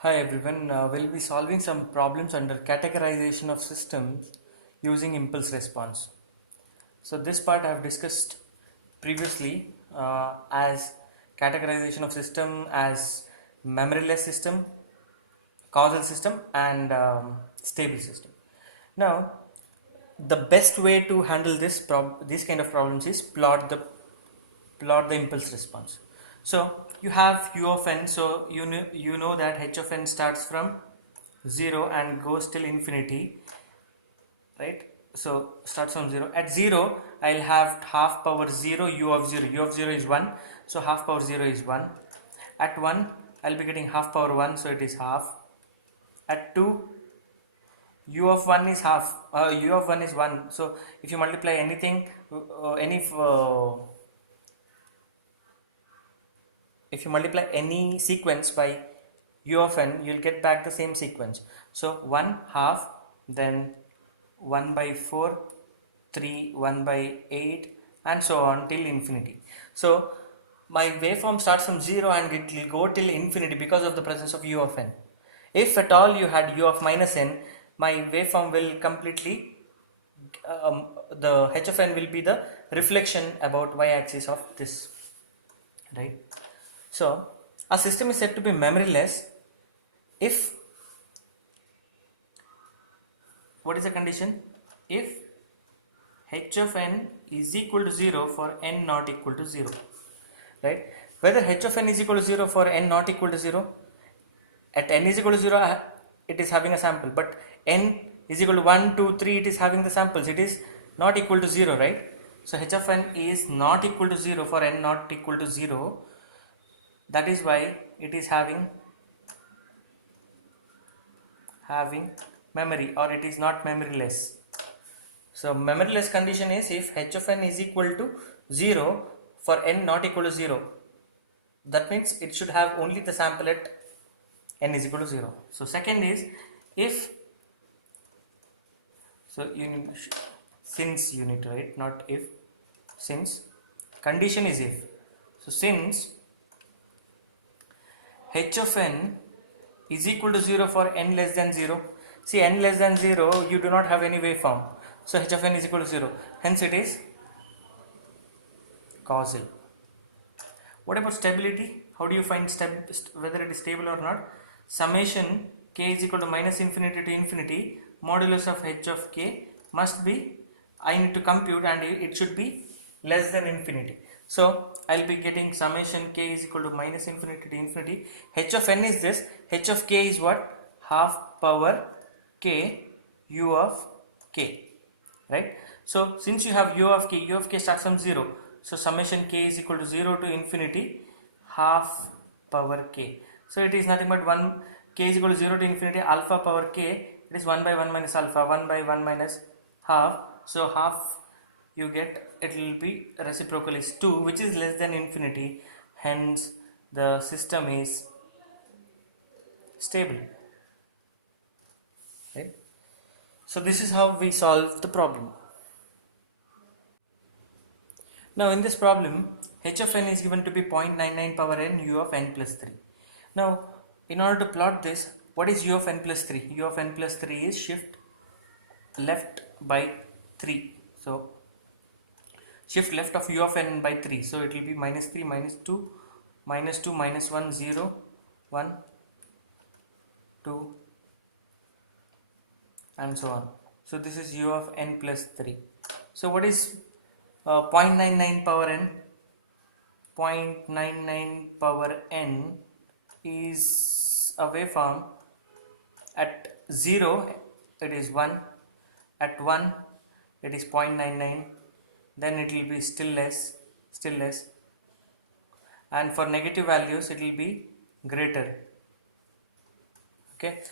Hi everyone, we'll be solving some problems under categorization of systems using impulse response. So this part I have discussed previously as categorization of system as memoryless system, causal system and stable system. Now the best way to handle this kind of problems is plot the impulse response. So you have u of n, so you know that h of n starts from 0 and goes till infinity, right? So starts from 0. At 0 I'll have half power 0 u of 0. U of 0 is 1, so half power 0 is 1. At 1 I'll be getting half power 1, so it is half. At 2 u of 1 is half, u of 1 is 1, so if you multiply anything, any if you multiply any sequence by u of n, you'll get back the same sequence. So 1 half, then 1 by 4, 3, 1 by 8 and so on till infinity. So my waveform starts from 0 and it will go till infinity because of the presence of u of n. If at all you had u of minus n, my waveform will completely the h of n will be the reflection about y-axis of this, right? So a system is said to be memoryless if, what is the condition? If h of n is equal to 0 for n not equal to 0, right? Whether h of n is equal to 0 for n not equal to 0, at n is equal to 0 it is having a sample, but n is equal to 1, 2, 3 it is having the samples, it is not equal to 0, right? So h of n is not equal to 0 for n not equal to 0. That is why it is having memory, or it is not memoryless. So memoryless condition is if h of n is equal to 0 for n not equal to 0. That means it should have only the sample at n is equal to 0. So second is if, so you need, since you need to write, not if, since, condition is if. So since h of n is equal to 0 for n less than 0. See, n less than 0 you do not have any waveform, so h of n is equal to 0, hence it is causal. What about stability? How do you find whether it is stable or not? Summation k is equal to minus infinity to infinity modulus of h of k must be, I need to compute, and it should be less than infinity. So I'll be getting summation k is equal to minus infinity to infinity. H of n is this, h of k is what? Half power k u of k, right? So since you have u of k starts from 0, so summation k is equal to 0 to infinity half power k. So it is nothing but 1, k is equal to 0 to infinity alpha power k, it is 1 by 1 minus alpha, 1 by 1 minus half, so half you get, it will be reciprocal is 2, which is less than infinity, hence the system is stable, right? So this is how we solve the problem. Now in this problem, h of n is given to be 0.99 power n u of n plus 3. Now in order to plot this, what is u of n plus 3? U of n plus 3 is shift left by 3. So shift left of u of n by 3. So it will be minus 3, minus 2, minus 2, minus 1, 0, 1, 2 and so on. So this is u of n plus 3. So what is 0.99 power n? 0.99 power n is a waveform. At 0 it is 1, at 1 it is 0.99, then it will be still less, and for negative values it will be greater. Okay,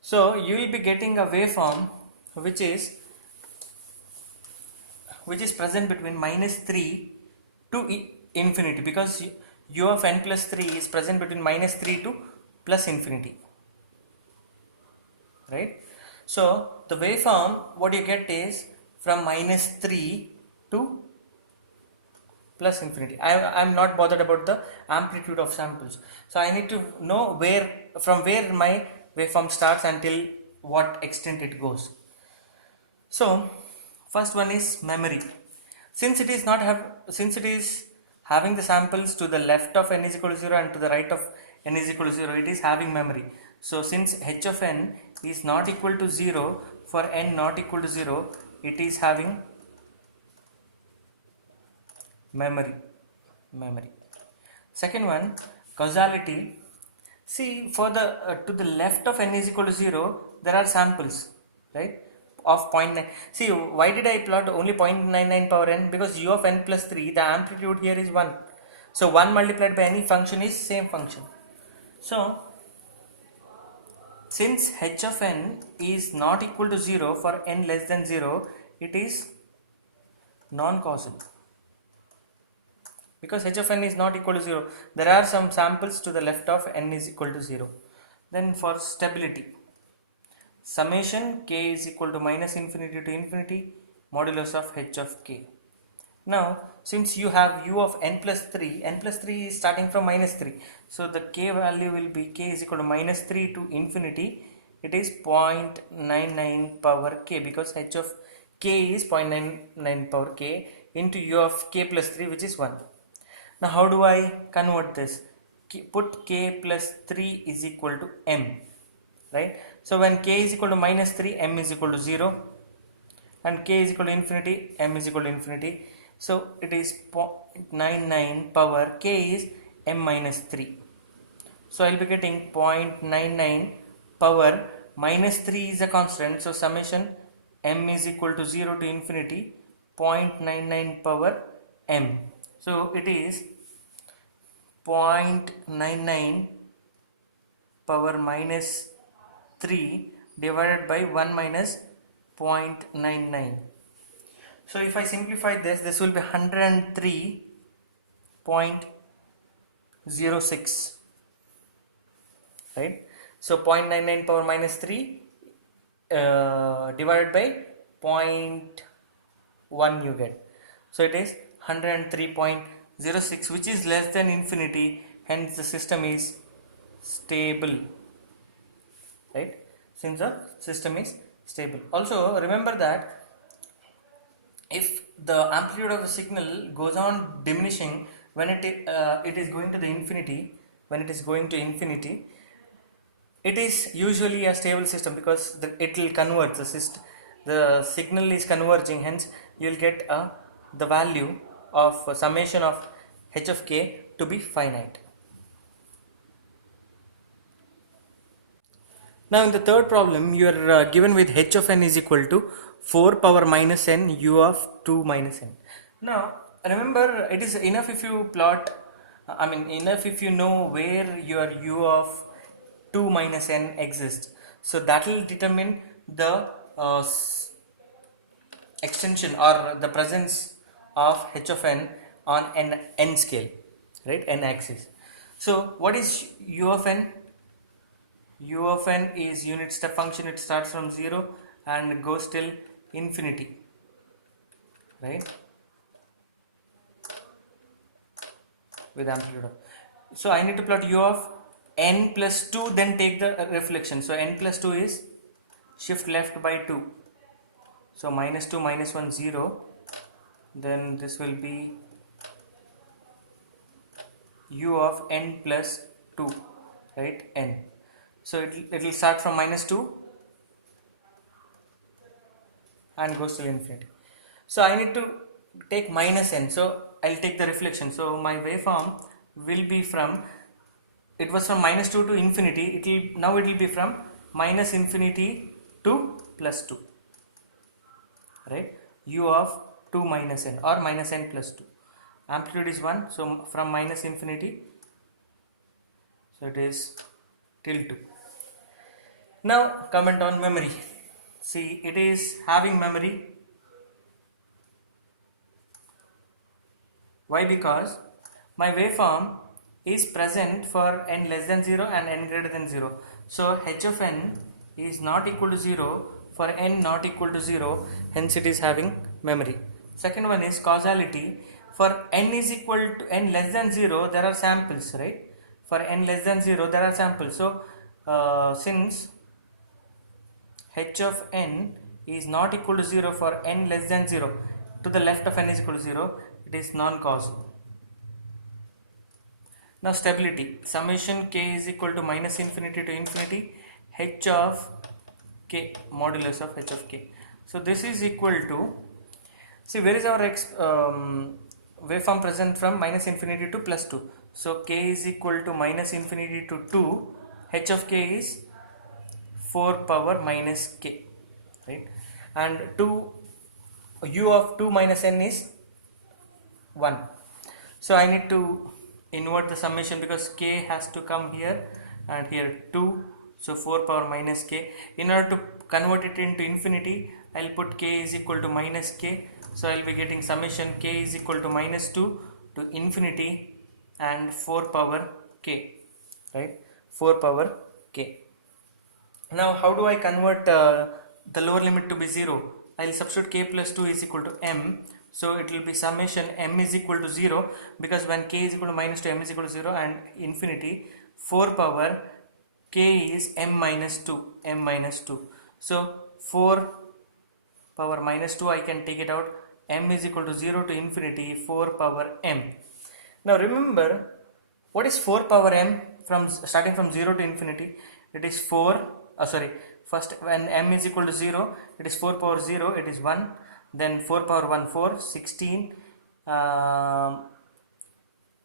so you will be getting a waveform which is present between minus 3 to infinity, because u of n plus 3 is present between minus 3 to plus infinity, right? So the waveform what you get is from minus 3 to plus infinity. I'm not bothered about the amplitude of samples. So I need to know from where my waveform starts until what extent it goes. So first one is memory. Since it is having the samples to the left of n is equal to 0 and to the right of n is equal to 0, it is having memory. So since h of n is not equal to 0 for n not equal to 0, it is having memory. Second one, causality. See, for the to the left of n is equal to 0, there are samples, right, of 0.9. See, why did I plot only 0.99 power n? Because u of n plus 3, the amplitude here is 1. So 1 multiplied by any function is same function. So since h of n is not equal to 0 for n less than 0, it is non-causal. Because h of n is not equal to 0, there are some samples to the left of n is equal to 0. Then for stability, summation k is equal to minus infinity to infinity modulus of h of k. Now since you have u of n plus 3 is starting from minus 3, so the k value will be k is equal to minus 3 to infinity. It is 0.99 power k, because h of k is 0.99 power k into u of k plus 3, which is 1. Now how do I convert this? Put k plus 3 is equal to m, right? So when k is equal to minus 3, m is equal to 0, and k is equal to infinity, m is equal to infinity. So it is 0.99 power k is m minus 3. So I will be getting 0.99 power minus 3 is a constant, so summation m is equal to 0 to infinity 0.99 power m. So it is 0.99 power minus 3 divided by 1 minus 0.99. So if I simplify this will be 103.06, right? So 0.99 power minus 3 divided by 0.1 you get. So it is 103.06, which is less than infinity, hence the system is stable, right? Since the system is stable. Also remember that if the amplitude of the signal goes on diminishing when it is going to the infinity, it is usually a stable system, because it will converge, the signal is converging, hence you will get the value of summation of h of k to be finite. Now in the third problem, you are given with h of n is equal to 4 power minus n u of 2 minus n. Now remember, it is enough if you plot, enough if you know where your u of 2 minus n exists. So that will determine the extension or the presence of h of n on n scale, right, n axis. So what is u of n? U of n is unit step function. It starts from 0 and goes till infinity, right, with amplitude of. So I need to plot u of n plus 2, then take the reflection. So n plus 2 is shift left by 2. So minus 2 minus 1 0. Then this will be u of n plus 2, right, n. So it will start from minus 2 and goes till infinity. So I need to take minus n. So I will take the reflection. So my waveform will be from, it was from minus 2 to infinity. Now it will be from minus infinity to plus 2, right? U of 2 minus n or minus n plus 2. Amplitude is 1. So from minus infinity, so it is till 2. Now comment on memory. See, it is having memory. Why? Because my waveform is present for n less than 0 and n greater than 0. So h of n is not equal to 0 for n not equal to 0, hence it is having memory. Second one is causality. for n is equal to n less than 0 there are samples, right? For n less than 0 there are samples. So since h of n is not equal to 0 for n less than 0, to the left of n is equal to 0, it is non-causal. Now stability, summation k is equal to minus infinity to infinity h of k, modulus of h of k. So this is equal to, see where is our waveform present from minus infinity to plus 2. So k is equal to minus infinity to 2, h of k is 4 power minus k, right? And 2, u of 2 minus n is 1. So I need to invert the summation because k has to come here and here 2, so 4 power minus k. In order to convert it into infinity, I'll put k is equal to minus k, so I'll be getting summation k is equal to minus 2 to infinity and 4 power k, right? 4 power k. Now how do I convert the lower limit to be 0? I'll substitute k plus 2 is equal to m, so it will be summation m is equal to 0, because when k is equal to minus 2, m is equal to 0 and infinity, 4 power k is m minus 2, m minus 2. So 4 power minus 2 I can take it out, m is equal to 0 to infinity 4 power m. Now remember, what is 4 power m from starting from 0 to infinity? It is 4, first when m is equal to 0, it is 4 power 0, it is 1, then 4 power 1 4, 16,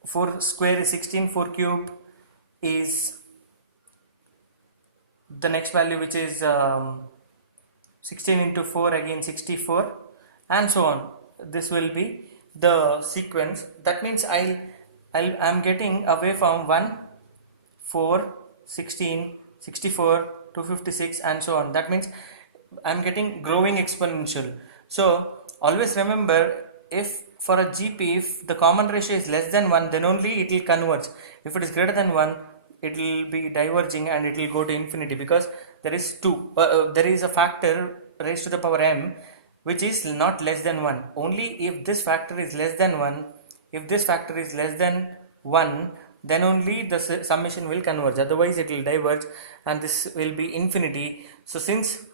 4 square is 16, 4 cube is the next value, which is 16 into 4 again 64, and so on. This will be the sequence. That means I'm getting a waveform 1, 4, 16, 64, 256 and so on. That means I'm getting growing exponential. So always remember, if for a GP, if the common ratio is less than 1, then only it will converge. If it is greater than 1, it will be diverging and it will go to infinity, because there is there is a factor raised to the power m which is not less than 1. Only if this factor is less than 1, if this factor is less than 1, then only the summation will converge, otherwise it will diverge and this will be infinity. So since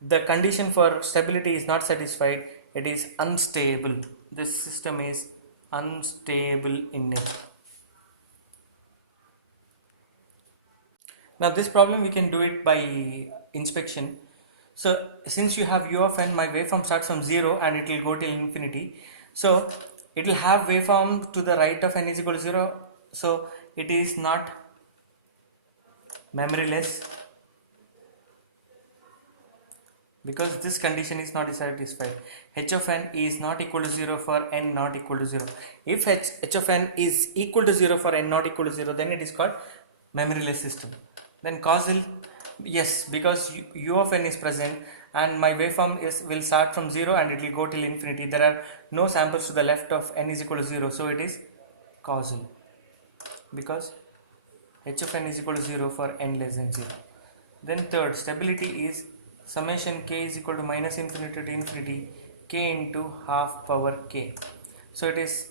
the condition for stability is not satisfied, it is unstable. This system is unstable in nature. Now this problem we can do it by inspection. So since you have u of n, my waveform starts from 0 and it will go till infinity. So it will have waveform to the right of n is equal to 0. So it is not memoryless, because this condition is not satisfied. H of n is not equal to 0 for n not equal to 0. If h of n is equal to 0 for n not equal to 0, then it is called memoryless system. Then causal, yes, because u of n is present and my waveform will start from 0 and it will go till infinity. There are no samples to the left of n is equal to 0, so it is causal, because h of n is equal to 0 for n less than 0. Then third, stability is summation k is equal to minus infinity to infinity k into half power k. So it is,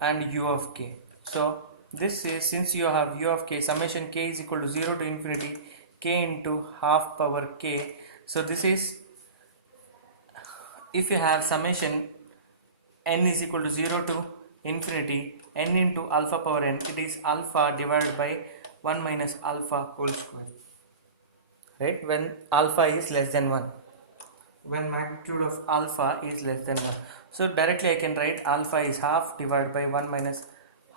and u of k. So this is, since you have u of k, summation k is equal to 0 to infinity k into half power k. So this is, if you have summation n is equal to 0 to infinity n into alpha power n, it is alpha divided by 1 minus alpha whole square, right? When alpha is less than 1, when magnitude of alpha is less than 1. So directly I can write alpha is half divided by 1 minus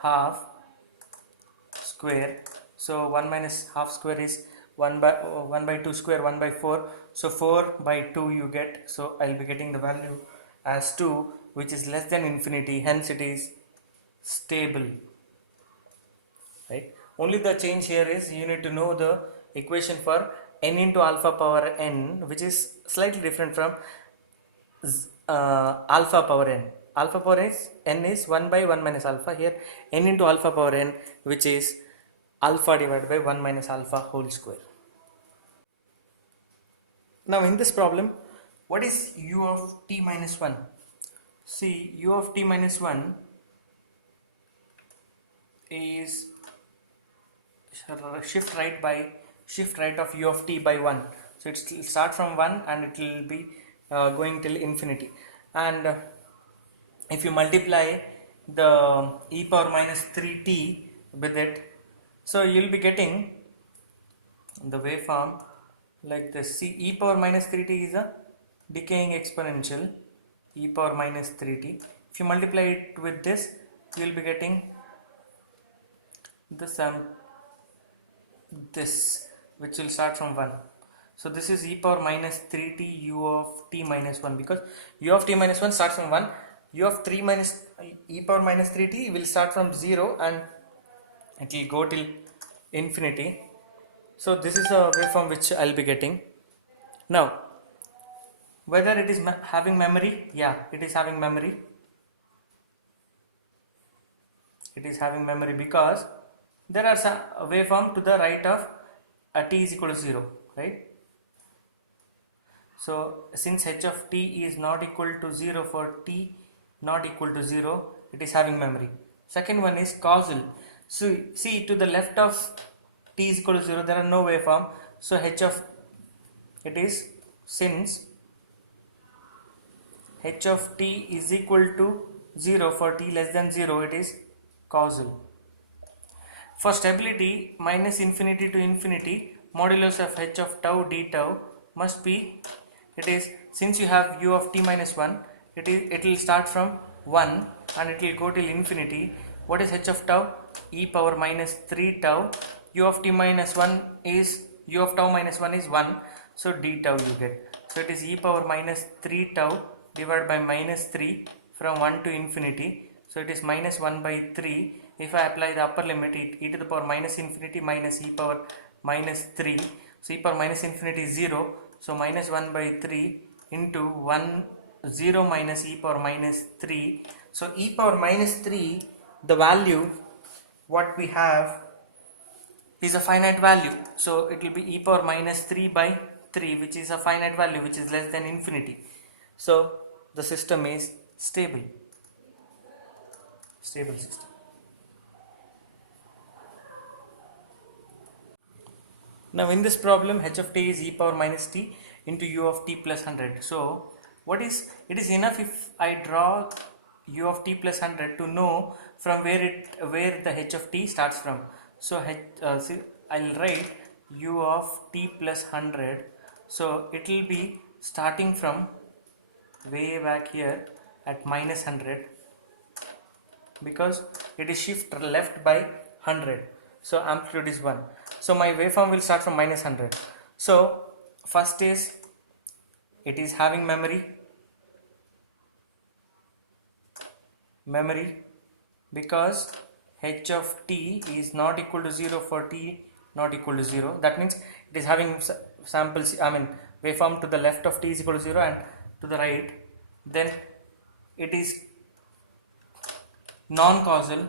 half square. So 1 minus half square is 1 by 2 square, 1 by 4. So 4 by 2 you get. So I'll be getting the value as 2, which is less than infinity, hence it is stable, right? Only the change here is you need to know the equation for n into alpha power n, which is slightly different from alpha power n. Alpha power n is 1 by 1 minus alpha. Here n into alpha power n, which is alpha divided by 1 minus alpha whole square. Now in this problem, what is u of t minus 1? See, u of t minus 1 is shift right of u of t by 1. So it will start from 1 and it will be going till infinity. And if you multiply the e power minus 3t with it, so you will be getting the waveform like this. See, e power minus 3t is a decaying exponential, e power minus 3t. If you multiply it with this, you will be getting the sum, this, which will start from 1. So this is e power minus 3t u of t minus 1, because u of t minus 1 starts from 1. U of 3 minus e power minus 3t will start from 0 and it will go till infinity. So this is a waveform which I'll be getting. Now, whether it is having memory, yeah, it is having memory. It is having memory because there are some waveform to the right of t is equal to 0, right? So since h of t is not equal to 0 for t not equal to 0, it is having memory. Second one is causal. So see, to the left of t is equal to 0 there are no waveform, so h of it is, since h of t is equal to 0 for t less than 0, it is causal. For stability, minus infinity to infinity, modulus of h of tau d tau must be, it is, since you have u of t minus 1, it will start from 1 and it will go till infinity. What is h of tau? E power minus 3 tau. U of t minus 1 is, u of tau minus 1 is 1, so d tau you get. So it is e power minus 3 tau divided by minus 3 from 1 to infinity. So it is minus 1 by 3. If I apply the upper limit, e to the power minus infinity minus e power minus 3. So e power minus infinity is 0. So minus 1 by 3 into 1, 0 minus e power minus 3. So e power minus 3, the value what we have is a finite value. So it will be e power minus 3 by 3, which is a finite value, which is less than infinity. So the system is stable system. Now in this problem, h of t is e power minus t into u of t plus 100. So what is, it is enough if I draw u of t plus 100 to know from where the h of t starts from. So see, I'll write u of t plus 100. So it will be starting from way back here at minus 100, because it is shift left by 100. So amplitude is 1. So my waveform will start from minus 100. So first is, it is having memory because h of t is not equal to 0 for t not equal to 0. That means it is having samples, waveform to the left of t is equal to 0 and to the right. Then it is non-causal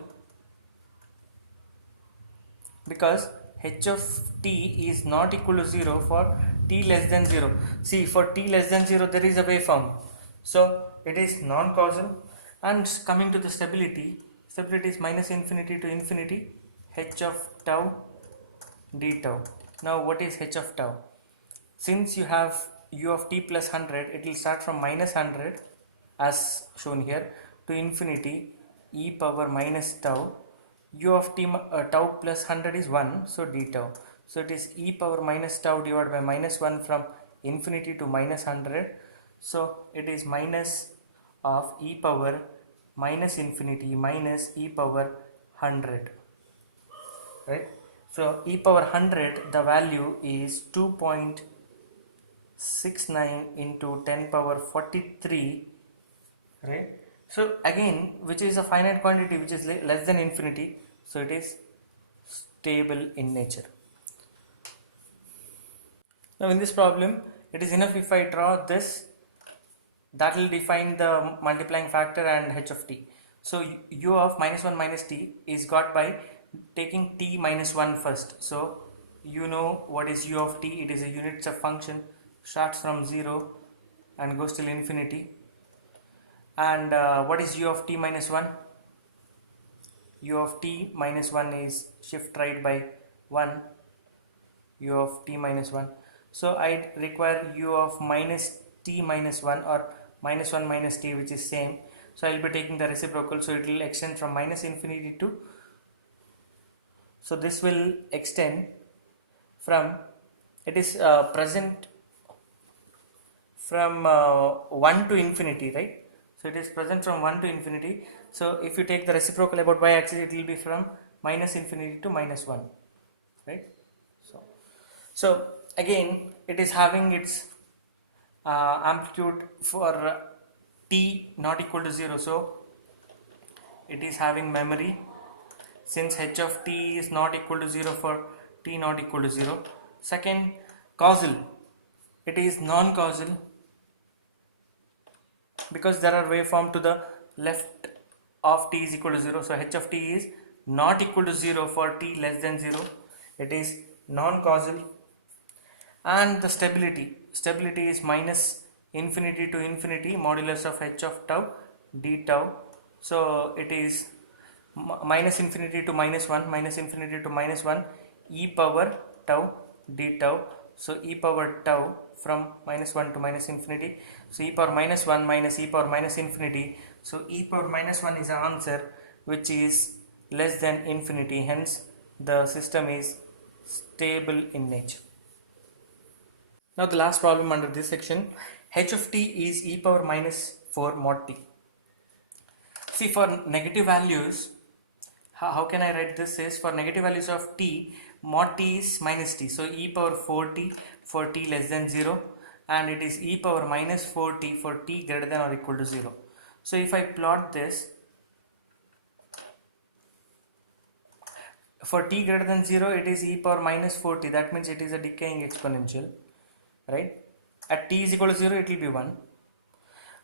because h of t is not equal to 0 for t less than 0. See, for t less than 0 there is a waveform, so it is non-causal. And coming to the stability is minus infinity to infinity h of tau d tau. Now what is h of tau? Since you have u of t plus 100, it will start from minus 100 as shown here to infinity e power minus tau. U of t tau plus 100 is 1, so d tau. So it is e power minus tau divided by minus 1 from infinity to minus 100. So it is minus of e power minus infinity minus e power 100, right? So e power 100, the value is 2.69 into 10 power 43, right? So again, which is a finite quantity which is less than infinity, so it is stable in nature. Now in this problem, it is enough if I draw this, that will define the multiplying factor and h of t. So u of minus 1 minus t is got by taking t minus 1 first. So you know what is u of t, it is a unit step function, starts from 0 and goes till infinity. And what is u of t minus 1? u of t minus 1 is shift right by 1, u of t minus 1. So I require u of minus t minus 1 or minus 1 minus t, which is same. So I will be taking the reciprocal, so it will extend from minus infinity to, so this will extend from, it is present from 1 to infinity, right? So it is present from 1 to infinity. So if you take the reciprocal about y axis, it will be from minus infinity to minus 1, right? So again, it is having its amplitude for t not equal to 0. So it is having memory, since h of t is not equal to 0 for t not equal to 0. Second, causal, it is non-causal because there are waveform to the left of t is equal to 0. So h of t is not equal to 0 for t less than 0. It is non-causal. And the stability is minus infinity to infinity modulus of h of tau d tau. So it is minus infinity to minus 1, minus infinity to minus 1 e power tau d tau. So e power tau from minus 1 to minus infinity, so e power minus 1 minus e power minus infinity. So e power minus 1 is the answer, which is less than infinity, hence the system is stable in nature. Now the last problem under this section, h of t is e power minus 4 mod t. See, for negative values, how can I write this is, for negative values of t, mod t is minus t. So e power 4t for t less than 0, and it is e power minus 4t for t greater than or equal to 0. So if I plot this, for t greater than 0, it is e power minus 4t. That means it is a decaying exponential, right? At t is equal to 0, it will be 1.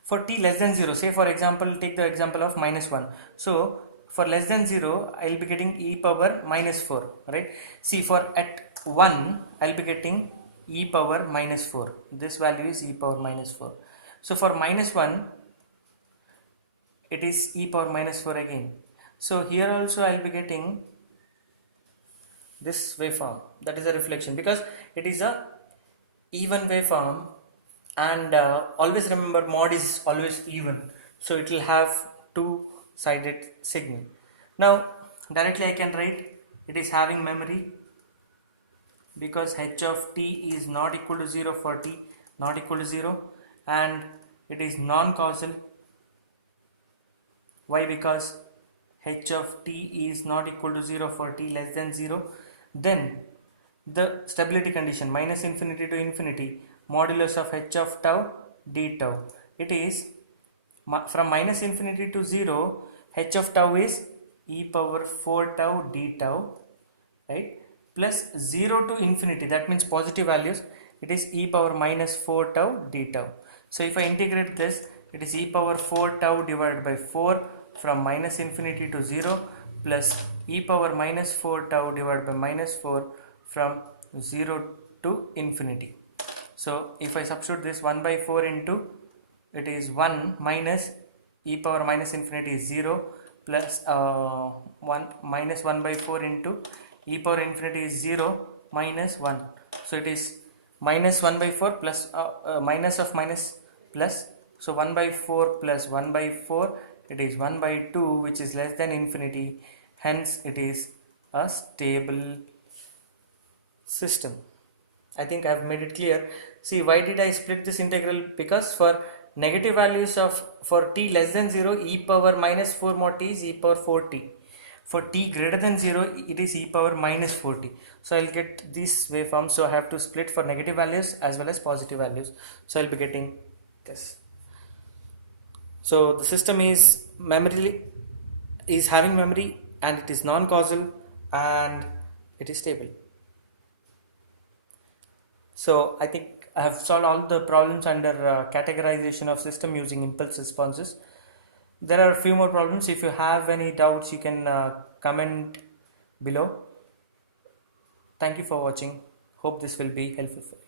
For t less than 0, say for example, take the example of minus 1. So for less than 0, I will be getting e power minus 4, right? See, for at 1, I will be getting e power minus 4. This value is e power minus 4. So for minus 1, it is e power minus 4 again. So here also I will be getting this waveform, that is a reflection, because it is a even waveform, and always remember mod is always even, so it will have two-sided signal. Now directly I can write, it is having memory because h of t is not equal to 0 for t not equal to 0, and it is non-causal. Why? Because h of t is not equal to 0 for t less than 0. Then the stability condition, minus infinity to infinity modulus of h of tau d tau. It is from minus infinity to 0, h of tau is e power 4 tau d tau, right, plus 0 to infinity, that means positive values, it is e power minus 4 tau d tau. So if I integrate this, it is e power 4 tau divided by 4 from minus infinity to 0 plus e power minus 4 tau divided by minus 4 from 0 to infinity. So if I substitute this 1 by 4 into, it is 1 minus e power minus infinity is 0 plus 1 minus 1 by 4 into e power infinity is 0 minus 1. So it is minus 1 by 4 plus minus of minus plus, so 1 by 4 plus 1 by 4, it is 1 by 2, which is less than infinity, hence it is a stable system. I think I have made it clear. See, why did I split this integral? Because for negative values of, for t less than 0, e power minus 4 mod t is e power 4t. For t greater than 0, it is e power minus 4t. So I will get this waveform. So I have to split for negative values as well as positive values. So I will be getting this. So the system is having memory, and it is non-causal, and it is stable. So I think I have solved all the problems under categorization of system using impulse responses. There are a few more problems. If you have any doubts, you can comment below. Thank you for watching. Hope this will be helpful for you.